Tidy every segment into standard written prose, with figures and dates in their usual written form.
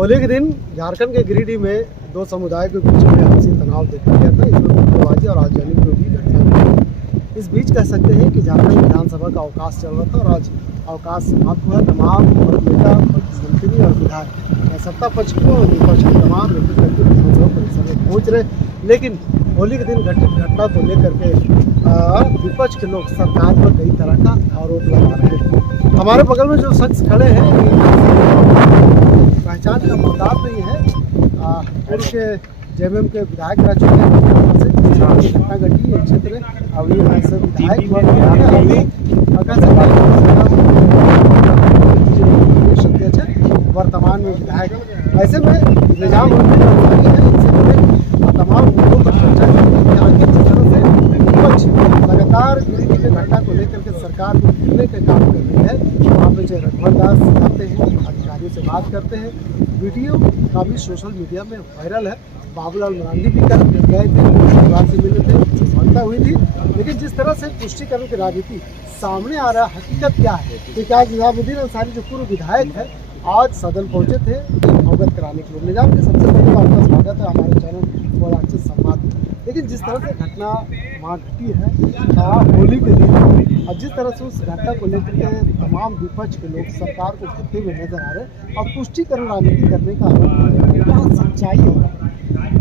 होली के दिन झारखंड के गिरिडीह में दो समुदाय के बीच में आपसी तनाव देखा गया था। इसमें गुटबाजी और आगजनी की भी घटना हुई। इस बीच कह सकते हैं कि झारखंड विधानसभा का अवकाश चल रहा था और आज अवकाश समाप्त हुआ। तमाम नेता, मंत्री और विधायक सत्ता पक्ष को और विपक्ष को तमाम विधानसभा परिसर में पहुँच रहे, लेकिन होली के दिन घटना को लेकर के विपक्ष के लोग सरकार पर कई तरह का आरोप लगा रहे हैं। हमारे बगल में जो शख्स खड़े हैं पहचान का मोहताज नहीं है, पूर्व के जेएमएम के विधायक रह चुके हैं। घटना घटी है क्षेत्र अभी ऐसे विधायक वर्तमान में विधायक, ऐसे में निजाम तमाम मुद्दों पर चर्चा विपक्ष लगातार गिरिडीह की घटना को लेकर के सरकार को घेरने के काम कर रही है। वहाँ पे जो रघुवर दास आते हैं, अधिकारियों से बात करते हैं। वीडियो काफ़ी सोशल मीडिया में वायरल है। बाबूलाल मरांडी भी कल गए थे, परिवार से मिले थे, सफलता हुई थी। लेकिन जिस तरह से पुष्टिकरण की राजनीति सामने आ रहा, हकीकत क्या है कि क्या निजामुद्दीन अंसारी जो पूर्व विधायक है आज सदन पहुंचे थे अवगत कराने के लिए। निजाम के सबसे पहले आपका स्वागत है हमारे चैनल और अच्छे संवाद। लेकिन जिस तरह से घटना वहाँ घटी है होली के दिन, और जिस तरह से उस घटना को लेकर के तमाम विपक्ष के लोग सरकार को घेरते हुए नजर आ रहे हैं और पुष्टिकरण राजनीति करने का आरोप, सच्चाई है।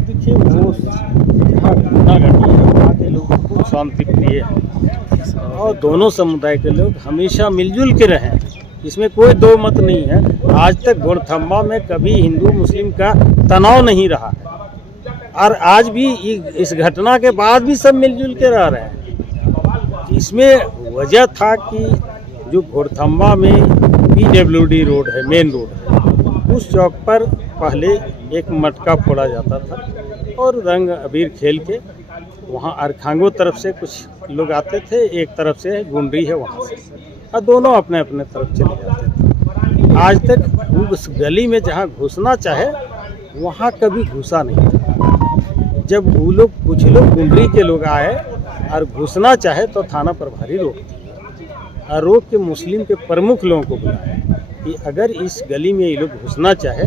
देखिए, वो जहाँ घटना घटी है वहाँ के लोग खूब शांति प्रिय हैं और दोनों समुदाय के लोग हमेशा मिलजुल के रहे, इसमें कोई दो मत नहीं है। आज तक घोड़थम्बा में कभी हिंदू मुस्लिम का तनाव नहीं रहा और आज भी इस घटना के बाद भी सब मिलजुल के रह रहे हैं। इसमें वजह था कि जो घोड़थम्बा में पीडब्ल्यूडी रोड है, मेन रोड है, उस चौक पर पहले एक मटका फोड़ा जाता था और रंग अबीर खेल के वहाँ अरखांगो तरफ से कुछ लोग आते थे, एक तरफ से गुंडरी है वहाँ से, और दोनों अपने अपने तरफ चले जाते थे। आज तक उस गली में जहाँ घुसना चाहे वहाँ कभी घुसा नहीं था। जब वो लोग कुछ लोग गुंडरी के लोग आए और घुसना चाहे तो थाना प्रभारी रोक दिया और रोक के मुस्लिम के प्रमुख लोगों को बुलाया कि अगर इस गली में ये लोग घुसना चाहे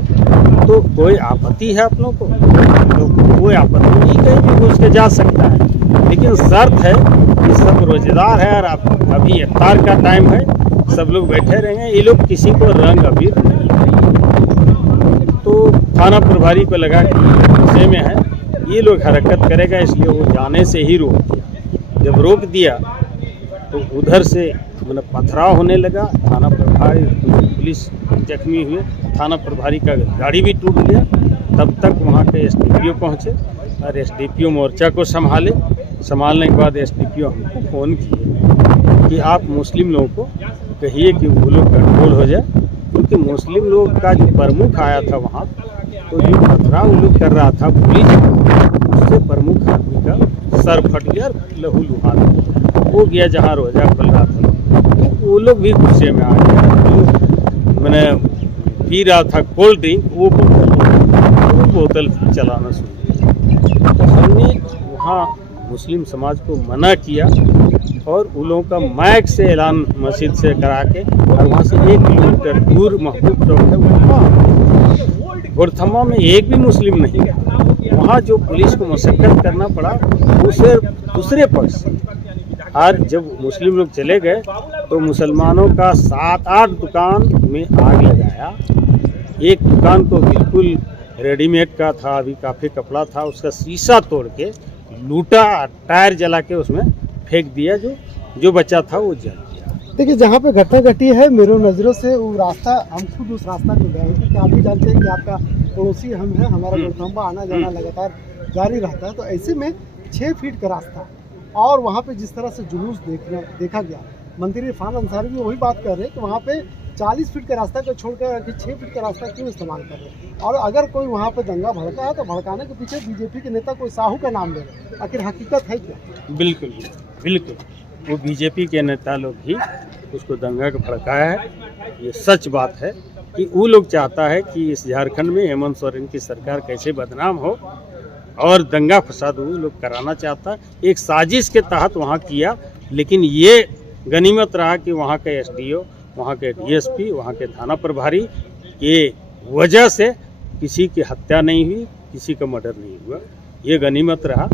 तो कोई आपत्ति है आप लोगों को, तो कोई आपत्ति नहीं, कहीं भी घुस के जा सकता है, लेकिन शर्त है कि सब रोजेदार है और अभी इफ्तार का टाइम है, सब लोग बैठे रहेंगे, ये लोग किसी को रंग अबीर नहीं करेंगे। तो थाना प्रभारी को लगा कि गुस्से में है, ये लोग हरकत करेगा, इसलिए वो जाने से ही रोक दिया। जब रोक दिया तो उधर से मतलब पथराव होने लगा। थाना प्रभारी, पुलिस जख्मी हुए, थाना प्रभारी का गाड़ी भी टूट गया। तब तक वहाँ के एसडीपीओ पहुँचे और एसडीपीओ मोर्चा को संभालने के बाद एसडीपीओ हमको फ़ोन किए कि आप मुस्लिम लोगों को कहिए कि वो लोग कंट्रोल हो जाए, क्योंकि मुस्लिम लोग का जो प्रमुख आया था वहाँ, तो जो पथराव वो लोग कर रहा था पुलिस, उससे प्रमुख आदमी का सर फट गया, लहू लुहान हो गया। जहाँ रोजा खुल रहा था वो लोग भी गुस्से में आ गए। मैंने पी रहा था कोल्ड ड्रिंक, वो बोतल चलाना शुरू किया। तो हमने वहाँ मुस्लिम समाज को मना किया और उन लोगों का माइक से ऐलान मस्जिद से करा के, और वहाँ से 1 किलोमीटर दूर महबूब चौक है, वहाँ घोड़थम्बा में एक भी मुस्लिम नहीं है। वहाँ जो पुलिस को मशक्कत करना पड़ा उसे दूसरे पक्ष से। और जब मुस्लिम लोग चले गए तो मुसलमानों का 7-8 दुकान में आग लगाया। एक दुकान तो बिल्कुल रेडीमेड का था, अभी काफ़ी कपड़ा था, उसका शीशा तोड़ के लूटा, टायर जला के उसमें फेंक दिया। जो बच्चा था वो जल गया। देखिए, जहाँ पे घटना घटी है मेरे नज़रों से वो रास्ता, हम खुद उस रास्ता को गए क्योंकि आप भी जानते हैं कि आपका पड़ोसी हम हैं, हमारा घोड़थम्बा आना जाना लगातार जारी रहता है। तो ऐसे में 6 फीट का रास्ता और वहाँ पे जिस तरह से जुलूस देखा गया, मंत्री इरफान अंसारी भी वही बात कर रहे हैं कि वहाँ पे 40 फीट का रास्ता को छोड़कर 6 फीट का रास्ता क्यों इस्तेमाल कर रहे हैं। और अगर कोई वहाँ पे दंगा भड़का है तो भड़काने के पीछे बीजेपी के नेता कोई साहू का नाम ले रहे हैं। आखिर हकीकत है क्या? बिल्कुल बिल्कुल, वो बीजेपी के नेता लोग ही उसको दंगा का भड़काया है। ये सच बात है कि वो लोग चाहता है कि इस झारखंड में हेमंत सोरेन की सरकार कैसे बदनाम हो और दंगा फसाद वो लोग कराना चाहता है। एक साजिश के तहत वहाँ किया, लेकिन ये गनीमत रहा कि वहाँ के एसडीओ, वहाँ के डीएसपी, वहाँ के थाना प्रभारी के वजह से किसी की हत्या नहीं हुई, किसी का मर्डर नहीं हुआ, ये गनीमत रहा।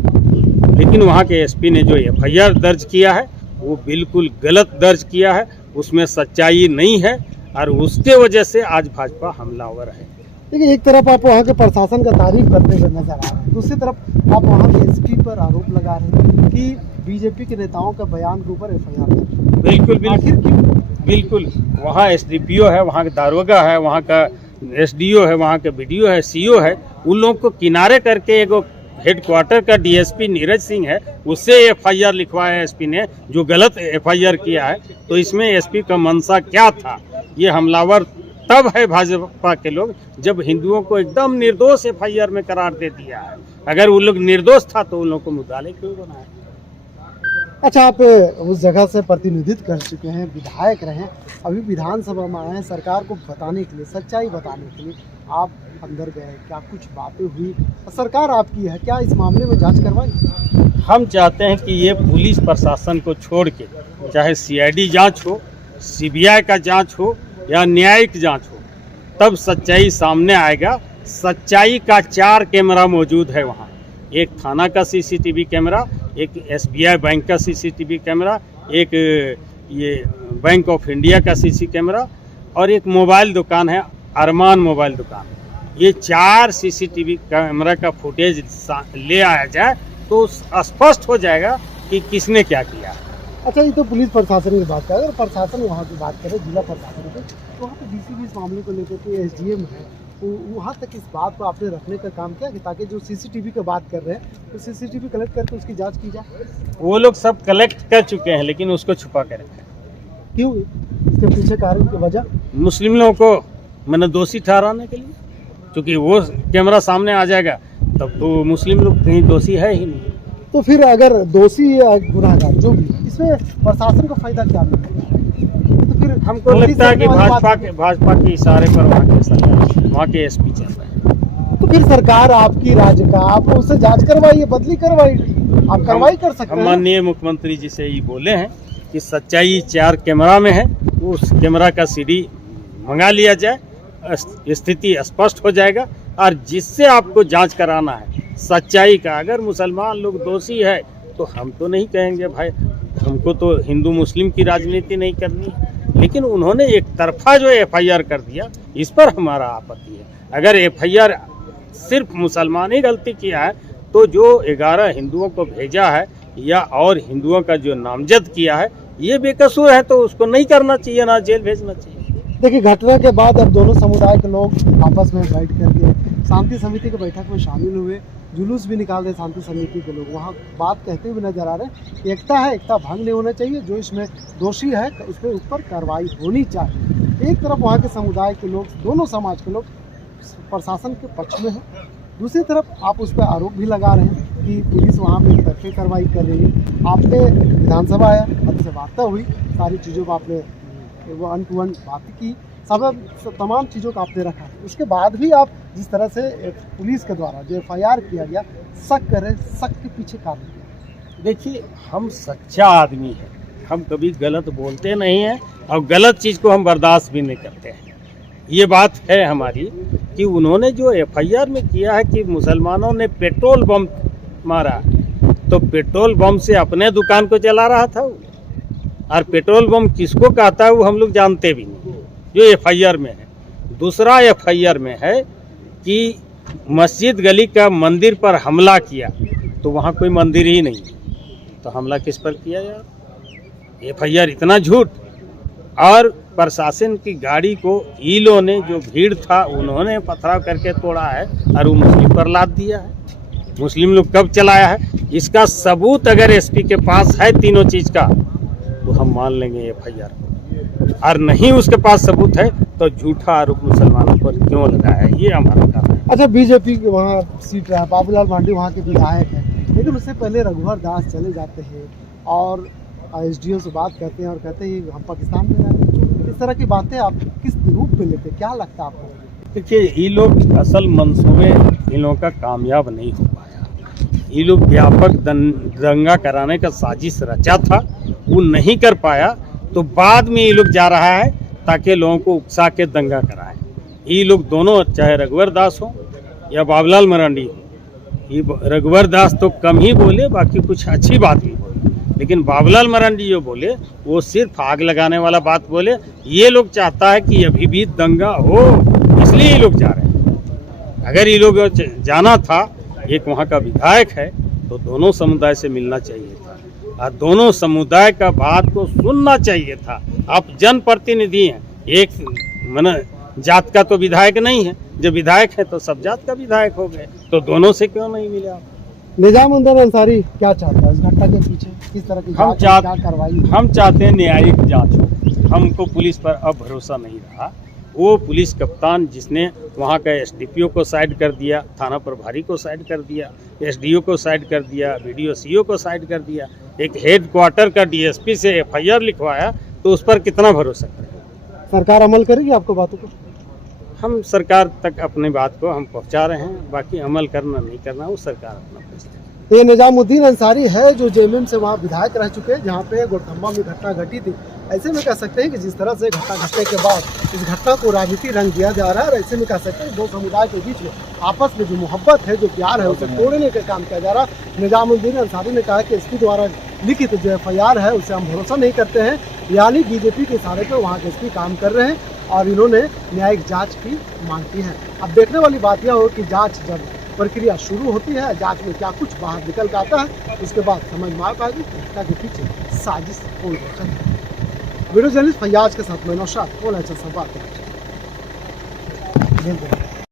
लेकिन वहाँ के एसपी ने जो एफआईआर दर्ज किया है वो बिल्कुल गलत दर्ज किया है, उसमें सच्चाई नहीं है और उसके वजह से आज भाजपा हमलावर है। देखिए, एक तरफ आप वहाँ के प्रशासन का तारीफ करते हुए नजर आ रहे हैं, दूसरी तरफ आप वहाँ के एसपी पर आरोप लगा रहे हैं कि बीजेपी के नेताओं का बयान के ऊपर एफआईआर दर्ज। बिल्कुल आखिर क्यों? बिल्कुल वहाँ एसडीपीओ है, वहाँ का दारोगा है, वहाँ का एसडीओ है, वहाँ का बीडीओ है, सीओ है, उन लोगों को किनारे करके एक हेडक्वार्टर का डीएसपी नीरज सिंह है, उससे एफआईआर लिखवाया एसपी ने, जो गलत एफआईआर किया है। तो इसमें एसपी का मंशा क्या था? ये हमलावर तब है भाजपा के लोग जब हिंदुओं को एकदम निर्दोष एफआईआर में करार दे दिया है। अगर वो लोग निर्दोष था तो उन लोगों को मुद्दाले क्यों बनाया? अच्छा, आप उस जगह से प्रतिनिधित्व कर चुके हैं, विधायक रहे, अभी विधानसभा में आए हैं सरकार को बताने के लिए, सच्चाई बताने के लिए। आप अंदर गए, क्या कुछ बातें हुई? सरकार आपकी है, क्या इस मामले में जांच करवाई? हम चाहते हैं कि ये पुलिस प्रशासन को छोड़ के, चाहे सीआईडी जांच हो, सीबीआई का जांच हो या न्यायिक जांच हो, तब सच्चाई सामने आएगा। सच्चाई का 4 कैमरा मौजूद है वहाँ, एक थाना का सीसीटीवी कैमरा, एक एसबीआई बैंक का सीसीटीवी कैमरा, एक ये बैंक ऑफ इंडिया का सीसी कैमरा और एक मोबाइल दुकान है, अरमान मोबाइल दुकान। ये 4 सीसीटीवी कैमरा का फुटेज ले आया जाए तो स्पष्ट हो जाएगा कि किसने क्या किया। अच्छा, ये तो पुलिस प्रशासन की बात करें, अगर प्रशासन वहाँ की बात करें, जिला प्रशासन की, तो वहाँ पे डीसीपी इस मामले को लेकर के एसडीएम है, तो वहाँ तक इस बात को आपने रखने का काम किया कि ताकि जो सीसीटीवी की बात कर रहे हैं तो सीसीटीवी कलेक्ट करके उसकी जांच की जाए? वो लोग सब कलेक्ट कर चुके हैं लेकिन उसको छुपा कर रखे। क्यों? इसके पीछे कारण की वजह? मुस्लिम लोगों को मैंने दोषी ठहराने के लिए, क्योंकि वो कैमरा सामने आ जाएगा तब तो मुस्लिम लोग कहीं दोषी है ही नहीं। तो फिर अगर दोषी या गुनाहगार जो भी, इसमें प्रशासन को फायदा क्या मिलेगा? तो फिर हमको लगता है कि भाजपा के इशारे पर वहाँ के एसपी चल रहे हैं। तो फिर सरकार आपकी राज्य का, आप उससे जांच करवाइए, बदली करवाइए, आप कार्रवाई कर सकते हम हैं। माननीय मुख्यमंत्री जी से ये बोले हैं कि सच्चाई 4 कैमरा में है, उस कैमरा का सीडी मंगा लिया जाए, स्थिति स्पष्ट हो जाएगा। और जिससे आपको जांच कराना है सच्चाई का, अगर मुसलमान लोग दोषी है तो हम तो नहीं कहेंगे भाई, हमको तो हिंदू मुस्लिम की राजनीति नहीं करनी है, लेकिन उन्होंने एक तरफा जो एफआईआर कर दिया, इस पर हमारा आपत्ति है। अगर एफआईआर सिर्फ मुसलमान ही गलती किया है तो जो 11 हिंदुओं को भेजा है या और हिंदुओं का जो नामजद किया है ये बेकसूर है, तो उसको नहीं करना चाहिए, ना जेल भेजना चाहिए। देखिए, घटना के बाद अब दोनों समुदाय के लोग आपस में बैठ करके शांति समिति की बैठक में शामिल हुए, जुलूस भी निकाल रहे शांति समिति के लोग। वहाँ बात कहते हुए नजर आ रहे हैं, एकता है, एकता भंग नहीं होना चाहिए, जो इसमें दोषी है उस पर ऊपर कार्रवाई होनी चाहिए। एक तरफ वहाँ के समुदाय के लोग, दोनों समाज के लोग प्रशासन के पक्ष में है, दूसरी तरफ आप उस पर आरोप भी लगा रहे हैं कि पुलिस वहाँ पे तरफे कार्रवाई कर रही है। आपने विधानसभा आया, आपसे वार्ता हुई, सारी चीज़ों को आपने वो 1 to 1 बात की, सब तमाम चीज़ों का आपने रखा। उसके बाद भी आप जिस तरह से पुलिस के द्वारा जो एफआईआर किया गया, शक करें, शक के पीछे कारण क्या? देखिए, हम सच्चा आदमी हैं, हम कभी गलत बोलते नहीं हैं और गलत चीज़ को हम बर्दाश्त भी नहीं करते हैं। ये बात है हमारी कि उन्होंने जो एफआईआर में किया है कि मुसलमानों ने पेट्रोल बम मारा, तो पेट्रोल बम से अपने दुकान को जला रहा था वो, और पेट्रोल बम किसको कहता है वो हम लोग जानते भी नहीं, जो एफआईआर में है। दूसरा एफआईआर में है कि मस्जिद गली का मंदिर पर हमला किया, तो वहाँ कोई मंदिर ही नहीं, तो हमला किस पर किया यार? एफआईआर इतना झूठ। और प्रशासन की गाड़ी को ईलो ने, जो भीड़ था उन्होंने पथराव करके तोड़ा है और वो मुस्लिम पर लाद दिया है। मुस्लिम लोग कब चलाया है इसका सबूत अगर एसपी के पास है तीनों चीज़ का तो हम मान लेंगे एफआईआर को, और नहीं उसके पास सबूत है तो झूठा आरोप मुसलमानों पर क्यों लगाया है, ये हमारा काम है। अच्छा, बीजेपी के वहाँ सीट रहा, बाबूलाल मांडी वहाँ के विधायक हैं, लेकिन उससे पहले रघुवर दास चले जाते हैं और एसडीओ से बात करते हैं और कहते हैं हम पाकिस्तान में जाते हैं। इस तरह की बातें आप किस रूप में लेते, क्या लगता है आपको? देखिए, ये लोग असल मंसूबे इन लोगों का कामयाब नहीं हो पाया। ये लोग व्यापक दंगा कराने का साजिश रचा था, वो नहीं कर पाया, तो बाद में ये लोग जा रहा है ताकि लोगों को उकसा के दंगा कराए। ये लोग दोनों, चाहे रघुवर दास हो या बाबूलाल मरांडी हो, ये रघुवर दास तो कम ही बोले, बाकी कुछ अच्छी बात भी बोले, लेकिन बाबूलाल मरांडी जो बोले वो सिर्फ आग लगाने वाला बात बोले। ये लोग चाहता है कि अभी भी दंगा हो, इसलिए ये लोग जा रहे हैं। अगर ये लोग जाना था, एक वहाँ का विधायक है, तो दोनों समुदाय से मिलना चाहिए था और दोनों समुदाय का बात को सुनना चाहिए था। आप जनप्रतिनिधि हैं, एक मन जात का तो विधायक नहीं है, जब विधायक है तो सब जात का विधायक हो गए, तो दोनों से क्यों नहीं मिले आप? निजामुद्दीन अंसारी क्या चाहता है इस घटना के पीछे, किस तरह की क्या कार्रवाई? हम चाहते हैं न्यायिक जांच हो। हमको पुलिस पर अब भरोसा नहीं रहा। वो पुलिस कप्तान जिसने वहाँ का एसडीपीओ को साइड कर दिया, थाना प्रभारी को साइड कर दिया, एसडीओ को साइड कर दिया, बीडीओ सीओ को साइड कर दिया, एक हेडक्वार्टर का डीएसपी से एफआईआर लिखवाया, तो उस पर कितना भरोसा करें? सरकार अमल करेगी आपको बातों को? हम सरकार तक अपनी बात को हम पहुंचा रहे हैं, बाकी अमल करना नहीं करना वो सरकार अपना फैसला। ये निजामुद्दीन अंसारी है जो जेएमएम से वहाँ विधायक रह चुके हैं, जहाँ पे गोरखम्बा में घटना घटी थी। ऐसे में कह सकते हैं कि जिस तरह से घटना घटने के बाद इस घटना को राजनीतिक रंग दिया जा रहा है, और ऐसे में कह सकते हैं दो समुदाय के बीच में आपस में जो मोहब्बत है, जो प्यार है, उसे तोड़ने का काम किया जा रहा है। निजामुद्दीन अंसारी ने कहा कि इसके द्वारा लिखित जो एफआईआर है उसे हम भरोसा नहीं करते हैं, यानी बीजेपी के इशारे पर वहाँ के एसपी काम कर रहे हैं और इन्होंने न्यायिक जाँच की मांग की है। अब देखने वाली बात यह हो कि जाँच जब प्रक्रिया शुरू होती है, जांच में क्या कुछ बाहर निकल के आता है, उसके बाद समझ में आ पाएगी घटना के पीछे साजिश कौन कर रहा है। वीडियो जर्नलिस्ट फैयाज के साथ मैं नौशाद, संवाद।